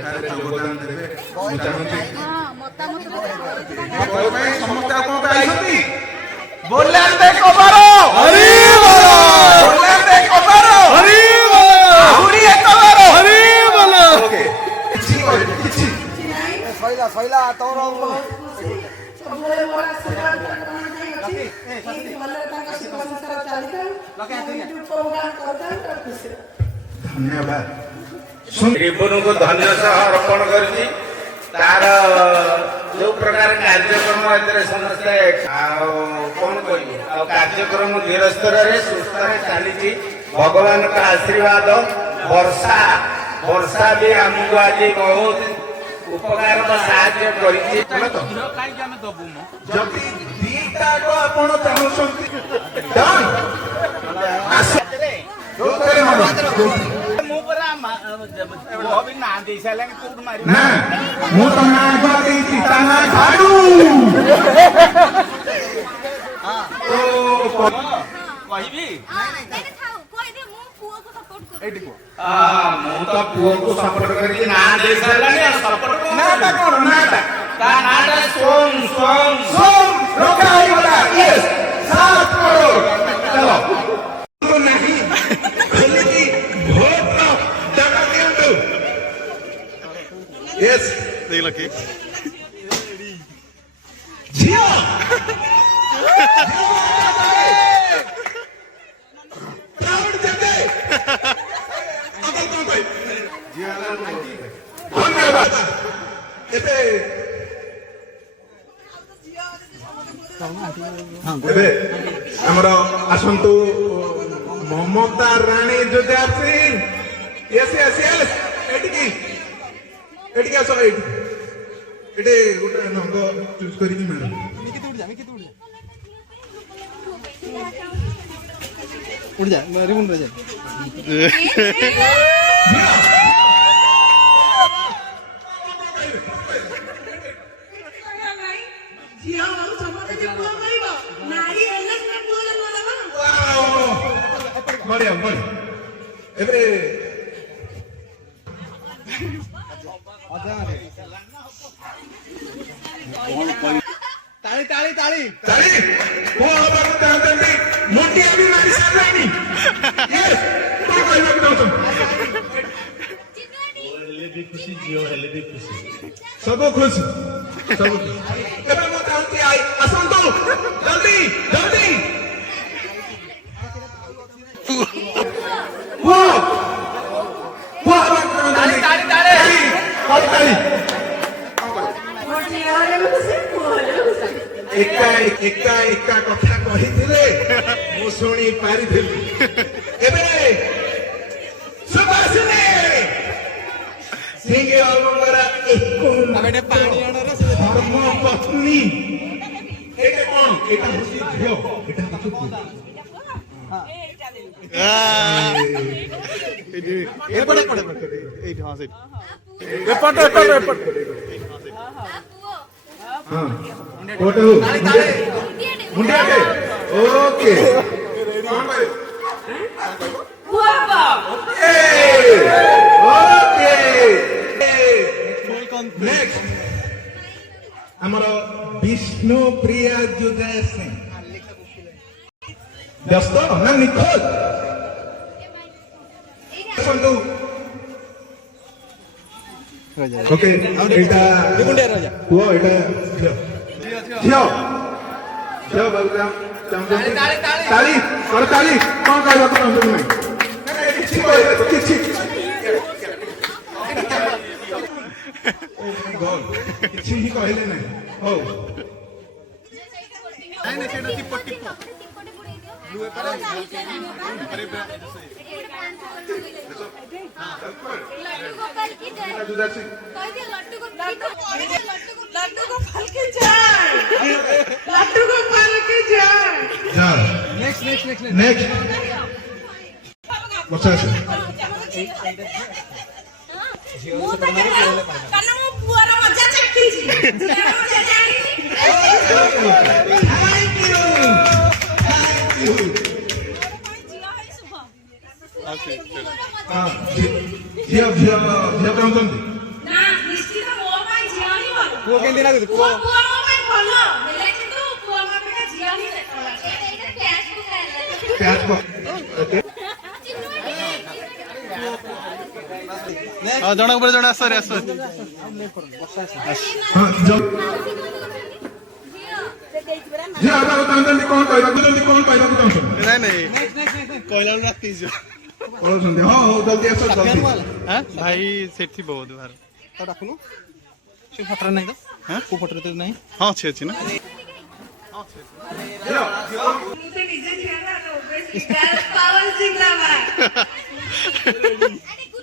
ସେଠାରେ ଯୋଗଦାନ ଦେବେ ମୁଁ ଚାହୁଁଛି ସମସ୍ତେ ଆପଣଙ୍କ ଆଇଛନ୍ତି ବୋଲନ୍ତେ କବର ହରି ବୋଲ ବୋଲନ୍ତେ କବର ହରି ବୋଲ ଆହୁରି କବର ହରି ବୋଲ ଓକେ କିଛି ସଇଲା ତୋର ସବୁବେଳେ ମୋର ଆଶୀର୍ବାଦ ଅଛି ଭଲରେ ତାଙ୍କ ଶିବ ସଂସ୍କାର ଚାଲିଥାଉ ପ୍ରୋଗ୍ରାମ କରିଥାଉ ଧନ୍ୟବାଦ ରିବୁନକୁ ଧନ୍ୟ ସହ ଅର୍ପଣ କରିଛି ତାର ଯୋଉ ପ୍ରକାର କାର୍ଯ୍ୟକ୍ରମ ଏଥିରେ ସମସ୍ତେ ଆଉ କଣ କହିବୁ ଆଉ କାର୍ଯ୍ୟକ୍ରମ ଧୀର ସ୍ତରରେ ସୁସ୍ଥରେ ଚାଲିଛି ଭଗବାନଙ୍କ ଆଶୀର୍ବାଦ ବର୍ଷା ବି ଆମକୁ ଆଜି ବହୁତ ଉପକାର ସାହାଯ୍ୟ କରିଛି ଯଦି ଦିଟାକ ଆପଣ ଚାହୁଁଛନ୍ତି ମୁଁ ତ ନା ଦେଇଛି ତା ନା ଝାଡୁ କହିବି ମୁଁ ତ ପୁଅକୁ ସପୋର୍ଟ କରିକି ନା ଦେଇ ସାରିଲାଣି ନାଟା କଣ ନାଟା ତା ନାଟା ସୋମ ସୋମ ସୋମ ରଖା ହେଇଗଲା ୟେସ୍ 7 କରୋଡ଼ ଚାଲ ନାହିଁ ଖୋଲିକି ଭୋଟ ଜାଗା ଦିଅନ୍ତୁ ୟେସ୍ ଦେଇ ଲକି ଝିଅ ଧନ୍ୟବାଦ ଏବେ ଆମର ଆସନ୍ତୁ ମମତା ରାଣୀ ଯୋଜା ସିଂ ଏଠିକି ଆସ ଏଠି ଗୋଟେ ରଙ୍ଗ ଚୁଜ୍ କରିକି ମ୍ୟାଡାମ ଉଡ଼ିଯା ରିବୁନ ରେ ଯା ବଢିଆ ବଢିଆ ଏବେ ତାଳି ତାଳି ତାଳି ତାଳି କଣ ହବାକୁ ଚାହୁଁଛନ୍ତି ମୁଣ୍ଡିଆ ବି ମାରି ସାରିଲାଣି କଣ କହିବାକୁ ଚାହୁଁଛନ୍ତି ହେଲେ ବି ଖୁସି ଝିଅ ହେଲେ ବି ଖୁସି ସବୁ ଖୁସି ସବୁ ଏବେ ମୁଁ ଚାହୁଁଛି ଆସନ୍ତୁ ଜଲ୍ଦି ଜଲ୍ଦି ଏକା କଥା କହିଥିଲେ ମୁଁ ଶୁଣି ପାରିଥିଲି ଏବେ ସୁବାସିନୀ ସିଂହ ଧର୍ମ ପତ୍ନୀ ଏଇଟା କଣ ଏଇଟା ହଉଛି ଝିଅ ଏଇଟା ओके नेक्स्ट हमर विष्णु प्रिया जुदय सिंह व्यस्त ना निखोज ओके एटा वो एटा झियो झियो बलराम ताली ताली और ताली कौन कहबा को नहीं किछि किछि ही कहले नहीं हो नहीं सेटा टिप टिप लुए पर लड्डू गोपाल की जय कह दिया लड्डू गोपाल की जय लड्डू गोपाल की जय नेक्स्ट बच्चा से मु तो कन्ना मु पुआर मजा चक्की छी थैंक यू हाँ झियो कौन ପୁଅ କେମିତି ଲାଗୁଛି ପୁଅ ଜଣକ ପରେ ଜଣେ ଆସ ଆସ କଣ କହିବାକୁ ଚାହୁଁଛନ୍ତି? ନାଇଁ ନାଇଁ କହିଲା ବେଳକୁ ରାତି ହେଇଯିବ। କହୁଛନ୍ତି ହଁ ହଉ ଜଲ୍ଦି ଆସ ଜଲ୍ଦି। ଭାଇ ସେଠି ବହୁତ ଭାର ଡାକୁନୁ ସେ ଫଟୋରେ ନାହିଁ ତ କୋଉ ଫଟୋରେ ତ ନାହିଁ ହଁ ଅଛି ଅଛି ନା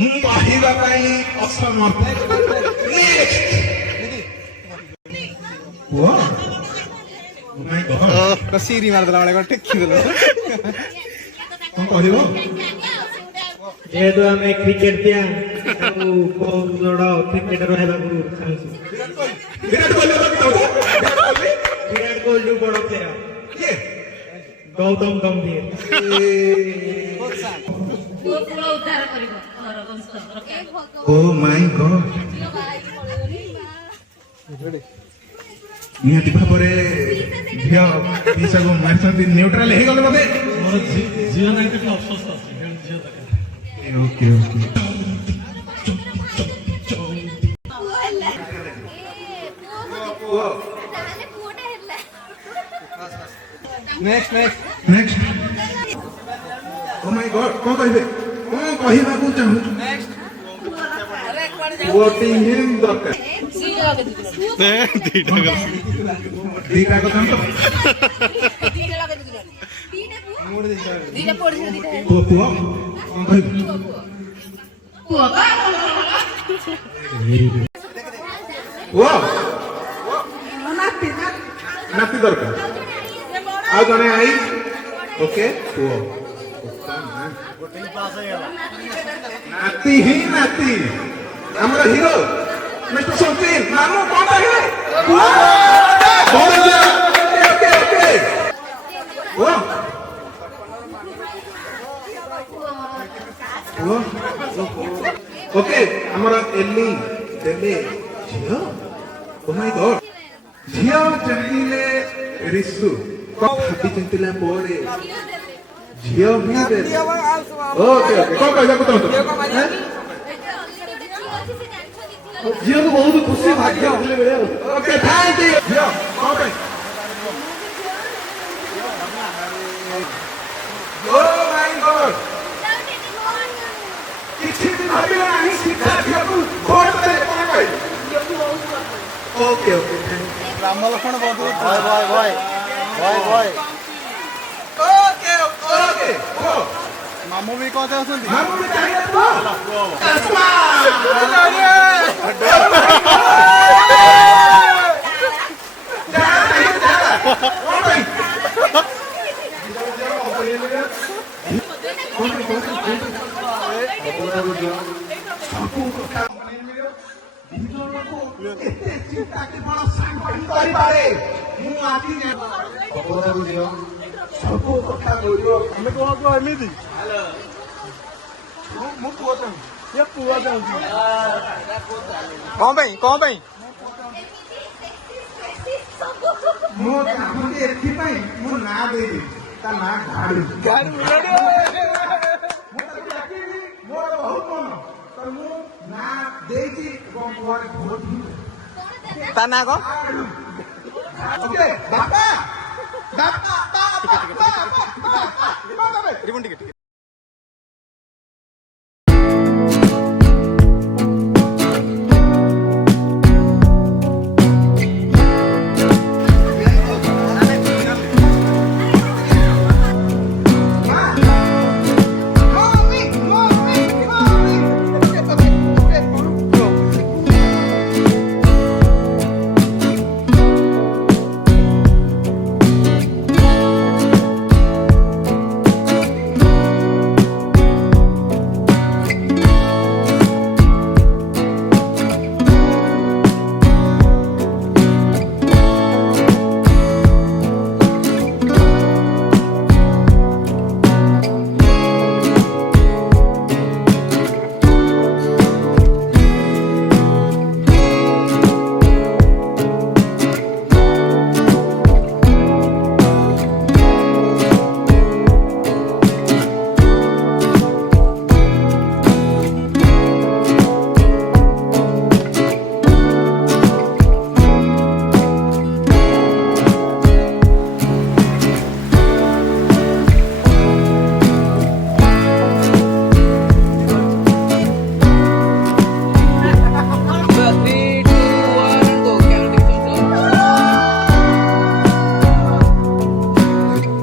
ମୁଁ କହିବା ପାଇଁ ଅସମର୍ଥ। ସିରି ମାରିଦେଲା ବେଳେ ଟେକିଦେଲ କଣ କହିବ? ଯେହେତୁ ଆମେ କ୍ରିକେଟ ଦିଆ ବହୁତ ବଡ କ୍ରିକେଟର ହେବାକୁ ଚାହୁଁଛୁ। ବିରାଟ କୋହଲି ବିରାଟ କୋହଲି ବଡ ପ୍ଲେୟର ଗୌତମ ଗମ୍ଭୀର ଓ ମାଇ ଗଡ୍। ନିହାତି ଭାବରେ ଝିଅ ପିସାକୁ ମାରିଛନ୍ତି ନ୍ୟୁଟ୍ରାଲ ହେଇଗଲେ ବୋଧେ। ଝିଅ ନାହିଁ ଟିକେ ଅସ୍ୱସ୍ଥ ଅଛି ଝିଅ ଓକେ ଓକେ ନେକ୍ସଟ ନେକ୍ସଟ ଓ ମାଇ ଗଡ୍ କଣ କହିବେ କଣ କହିବାକୁ ଚାହୁଁଛୁ? ଭୋଟିଂ ହିଁ ଦରକାର। ଦିଟା କଥା ତ ପୁଅ ପୁଅ କଣ କହିବୁ? ପୁଅ ନାତି ଦରକାର ଆଉ ଜଣେ ଆଇ ଓକେ ପୁଅ ନାତି ହିଁ ନାତି ଆମର ହିରୋ ମିଷ୍ଟର ସଚିନ ମାମୁ କଣ କହିଲେ? ଓକେ ଓକେ ପୁଅ ଓକେ ଆମର ଏଲି ଦେଲେ ଝିଅ ଓ ମାଇ ଗଡ୍ ଝିଅ ଚାହିଁଲେ ରିସୁ ଭାବି ଚିନ୍ତିଲା ପରେ ଝିଅ ହିଁ ଦେଲେ। ଓକେ ଓକେ କଣ କହିବାକୁ ଚାହୁଁଛ? ଝିଅକୁ ବହୁତ ଖୁସି ଭାଗ୍ୟ ଓକେ ଥ୍ୟାଙ୍କ ୟୁ ଝିଅ କଣ ପାଇଁ? ଓ ମାଇ ଗଡ୍ କିଛି ବି ଭାବିଲେ ନାହିଁ ସିଧା ଝିଅକୁ ଭୋଟ ଦେଲେ କଣ କହିବି? ଓକେ ଓକେ ରାମ ଲକ୍ଷ୍ମଣ ବନ୍ଧୁ ଓକେ ଓକେ ମାମୁ ବି କଣ ଚାହୁଁଛନ୍ତି? ମାମୁ ବି ଚାହିଁଲେ ପୁଅ କରିପାରେ ମୁଁ ଆଜି ସବୁ କଥା କହିବ ଆମେ କଣ କୁହ ଏମିତି ମୁଁ ପୁଅ ଚାହୁଁଛି ଇଏ ପୁଅ ଚାହୁଁଛି କଣ ପାଇଁ ମୁଁ ଚାହୁଁଛି ଏଥିପାଇଁ ମୁଁ ନାଁ ଦେଇଦେବି ତା ନାଁ ଗାଡୁ ମୋର ବହୁତ ମନ ତ ମୁଁ ନାଁ ଦେଇଛି ଏବଂ ମୋର ଭୋଟ ତା ନାଁ କଣ? ଓକେ ବାପା ଟିକେ